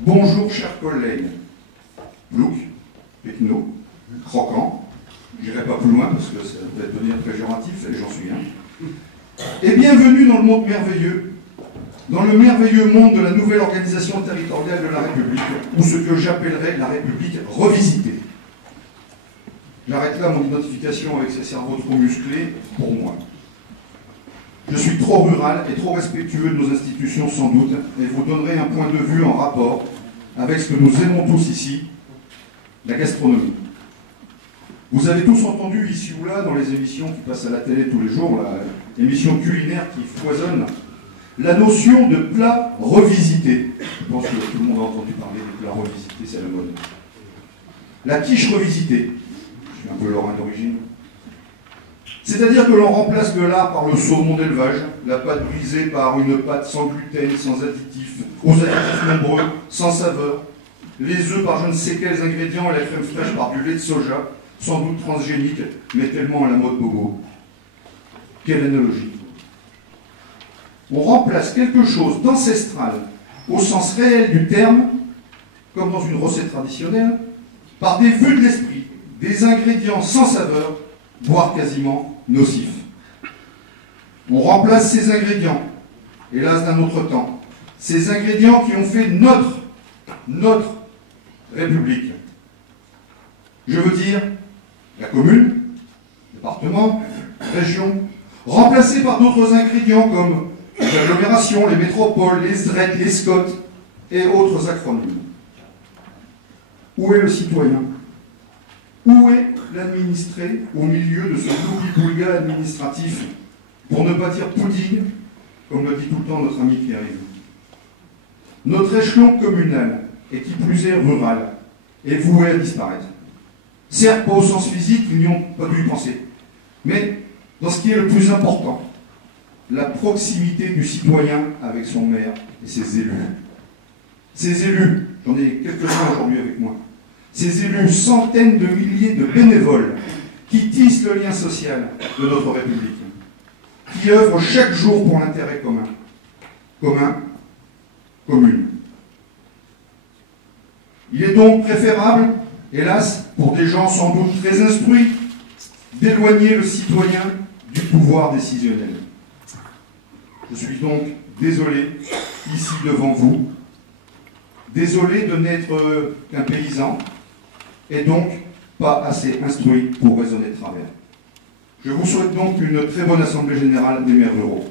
Bonjour chers collègues, look, techno, croquant, j'irai pas plus loin parce que ça peut devenir péjoratif et j'en suis un. Et bienvenue dans le monde merveilleux, dans le merveilleux monde de la nouvelle organisation territoriale de la République, ou ce que j'appellerais la République revisitée. J'arrête là mon identification avec ces cerveaux trop musclés pour moi. Je suis trop rural et trop respectueux de nos institutions sans doute, et vous donnerai un point de vue en rapport avec ce que nous aimons tous ici, la gastronomie. Vous avez tous entendu ici ou là, dans les émissions qui passent à la télé tous les jours, l'émission culinaire qui foisonne, la notion de plat revisité. Je pense que tout le monde a entendu parler de plat revisité, c'est la mode. La quiche revisitée. Je suis un peu lorrain d'origine. C'est-à-dire que l'on remplace le lard par le saumon d'élevage, la pâte brisée par une pâte sans gluten, sans additifs, aux additifs nombreux, sans saveur, les œufs par je ne sais quels ingrédients et la crème fraîche par du lait de soja, sans doute transgénique, mais tellement à la mode bobo. Quelle analogie. On remplace quelque chose d'ancestral, au sens réel du terme, comme dans une recette traditionnelle, par des vues de l'esprit, des ingrédients sans saveur, voire quasiment nocifs. On remplace ces ingrédients, hélas d'un autre temps, ces ingrédients qui ont fait notre République. Je veux dire la commune, département, région, remplacés par d'autres ingrédients comme les agglomérations, les métropoles, les SDREC, les SCOT et autres acronymes. Où est le citoyen ? Où est l'administré au milieu de ce loubi-boulga administratif, pour ne pas dire pudding, comme le dit tout le temps notre ami Pierre-Yves. Notre échelon communal, et qui plus est rural, est voué à disparaître. Certes, pas au sens physique, ils n'y ont pas dû y penser, mais dans ce qui est le plus important, la proximité du citoyen avec son maire et ses élus. Ces élus, j'en ai quelques-uns aujourd'hui avec moi, ces élus, centaines de milliers de bénévoles qui tissent le lien social de notre République, qui œuvrent chaque jour pour l'intérêt commun. Commun, commune. Il est donc préférable, hélas, pour des gens sans doute très instruits, d'éloigner le citoyen du pouvoir décisionnel. Je suis donc désolé, ici devant vous, désolé de n'être qu'un paysan, et donc pas assez instruit pour raisonner de travers. Je vous souhaite donc une très bonne assemblée générale des maires ruraux.